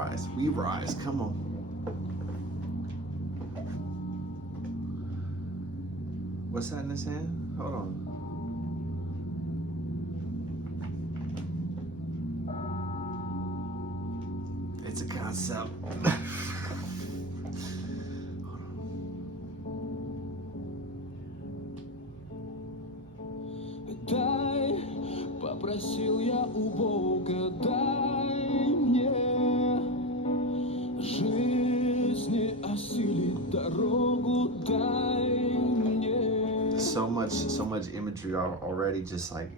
rise. We rise. Come on. What's that in his hand? Hold on. It's a concept. Дай, попросил я у Бога, дай мне жизни осилить дорогу, дай мне. So much imagery already, just like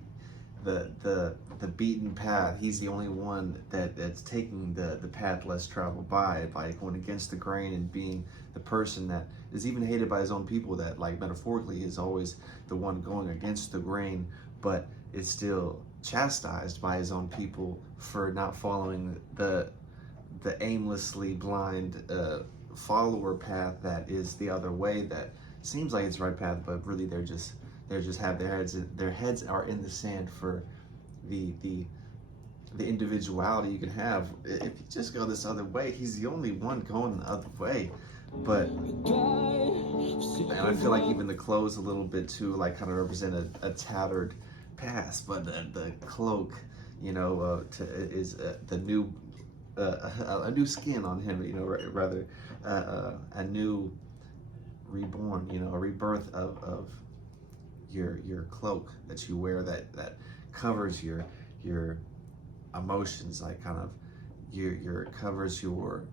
the beaten path. He's the only one that's taking the path less traveled by going against the grain and being the person that is even hated by his own people, that like metaphorically is always the one going against the grain, but is still chastised by his own people for not following the aimlessly blind follower path that is the other way, that seems like it's the right path, but really they're just have their heads are in the sand for the individuality you can have. If you just go this other way, he's the only one going the other way. But and I feel like even the clothes a little bit too, like kind of represent a tattered past, but the cloak, you know, is the new a new skin on him, you know, rather a new reborn, you know, a rebirth of your cloak that you wear that covers your emotions, like kind of your covers your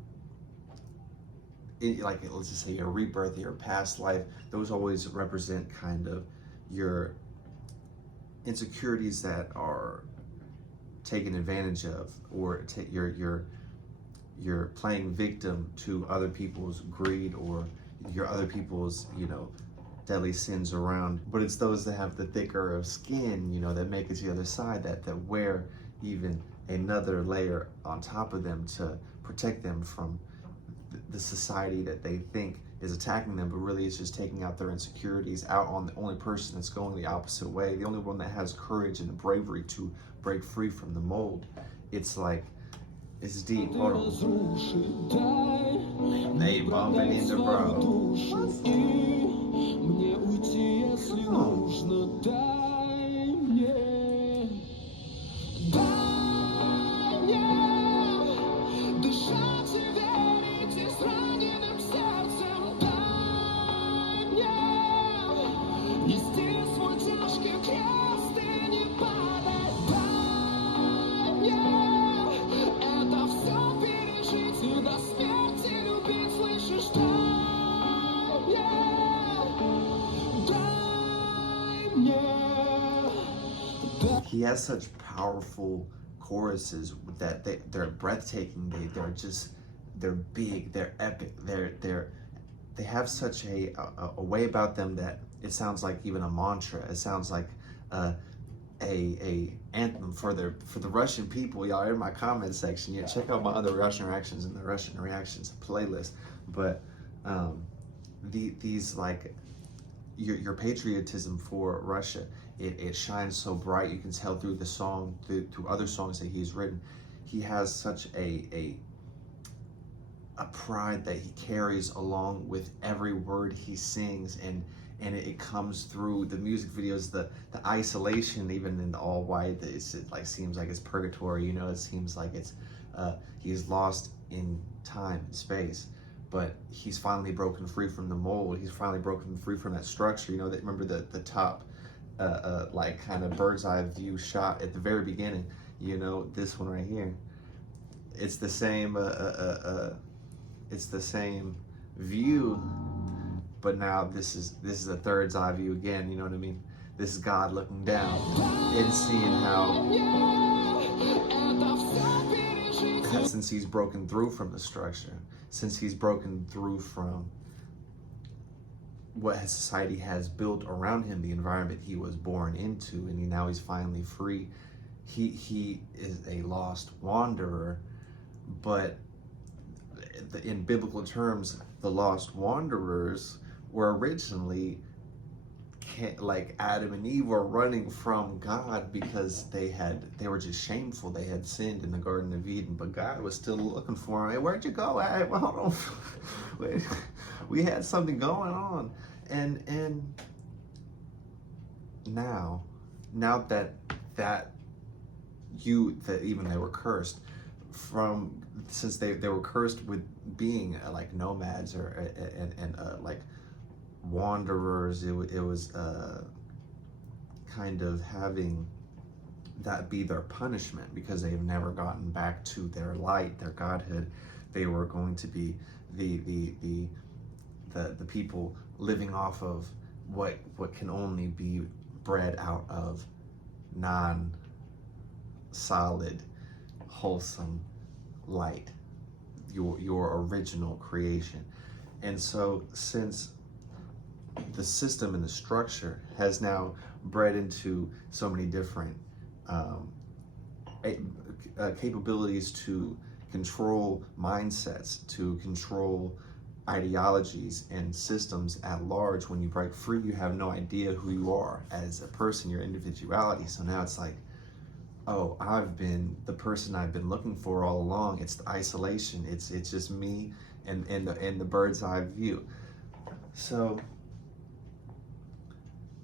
like, let's just say your rebirth, your past life. Those always represent kind of your insecurities that are taken advantage of, or you're playing victim to other people's greed or your other people's, you know, deadly sins around. But it's those that have the thicker of skin, you know, that make it to the other side, that wear even another layer on top of them to protect them from the society that they think is attacking them, but really it's just taking out their insecurities out on the only person that's going the opposite way, the only one that has courage and the bravery to break free from the mold. It's like, it's deep. Hold on. They bumping into bro. He has such powerful choruses that they're breathtaking. They're big. They're epic. They have such a way about them that it sounds like even a mantra. It sounds like a anthem for the Russian people. Y'all are in my comment section. Yeah, check out my other Russian reactions in the Russian reactions playlist. But these like your patriotism for Russia, it shines so bright. You can tell through the song, through other songs that he's written. He has such a pride that he carries along with every word he sings, and it comes through the music videos, the isolation, even in the all white. It like seems like it's purgatory, you know. It seems like it's he's lost in time and space, but he's finally broken free from the mold. He's finally broken free from that structure, you know. That, remember the top like kind of bird's eye view shot at the very beginning, you know, this one right here. It's the same it's the same view, but now this is a third's eye view again, you know what I mean? This is God looking down and seeing how since he's broken through from the structure, since he's broken through from what society has built around him, the environment he was born into, and now he's finally free. He is a lost wanderer, but in biblical terms, the lost wanderers were originally like Adam and Eve were running from God because they were just shameful. They had sinned in the Garden of Eden, but God was still looking for them. Hey, where'd you go? Hey, well, hold on. Wait, we had something going on, and now that even they were cursed since they were cursed with being like nomads or like wanderers. It was kind of having that be their punishment because they've never gotten back to their light, their godhood. They were going to be the people living off of what can only be bred out of non-solid, wholesome light, your original creation. And so since the system and the structure has now bred into so many different capabilities to control mindsets, to control ideologies and systems at large. When you break free, you have no idea who you are as a person, your individuality. So now it's like, oh, I've been the person I've been looking for all along. It's the isolation. It's just me and the bird's eye view. So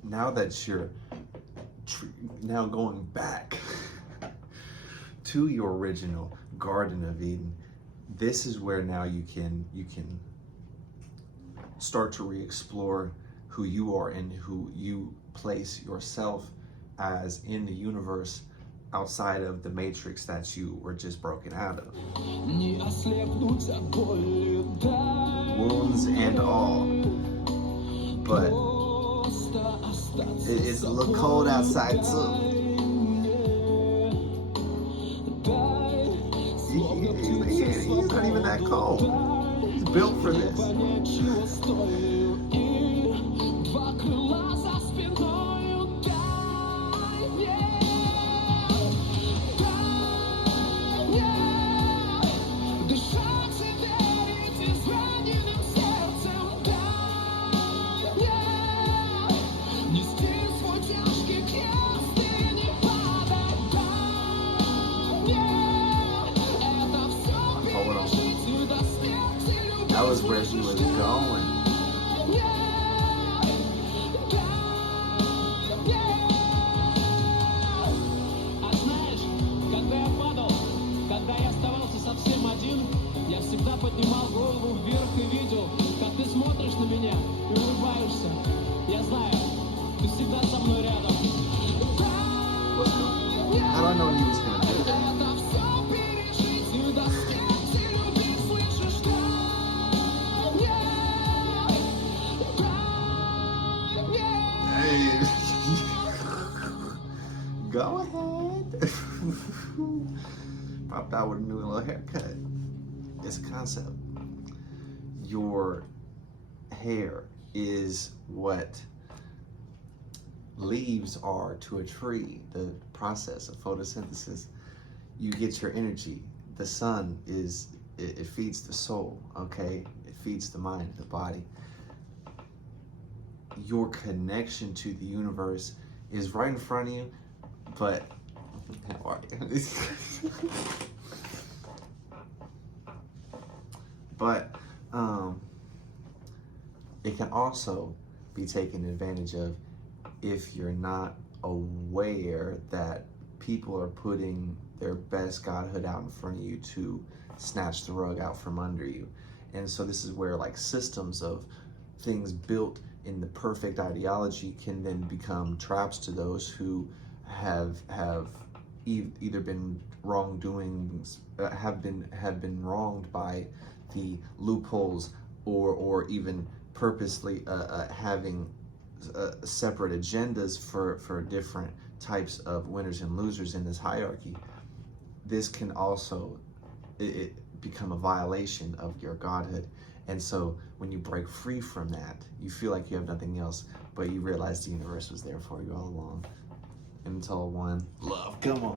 now that you're now going back to your original Garden of Eden, this is where now you can start to re-explore who you are and who you place yourself as in the universe, outside of the matrix that you were just broken out of. Wounds and all. But it's a little cold outside too. He's not even that cold. He's built for this. That was where he was going. Я всегда поднимал голову вверх и видел, как ты смотришь на меня и улыбаешься. Я знаю, ты всегда со мной рядом. How do I know he was gonna do that? Go ahead. Popped out with a new little haircut. It's a concept. Your hair is what leaves are to a tree. The process of photosynthesis. You get your energy. The sun it feeds the soul, okay? It feeds the mind, the body. Your connection to the universe is right in front of you, but how are you? But it can also be taken advantage of if you're not aware that people are putting their best godhood out in front of you to snatch the rug out from under you. And so this is where like systems of things built in the perfect ideology can then become traps to those who have either been wrongdoings, have been wronged by the loopholes, or even purposely having separate agendas for different types of winners and losers in this hierarchy. This can also it become a violation of your godhood. And so when you break free from that, you feel like you have nothing else, but you realize the universe was there for you all along. And it's all one love. Come on.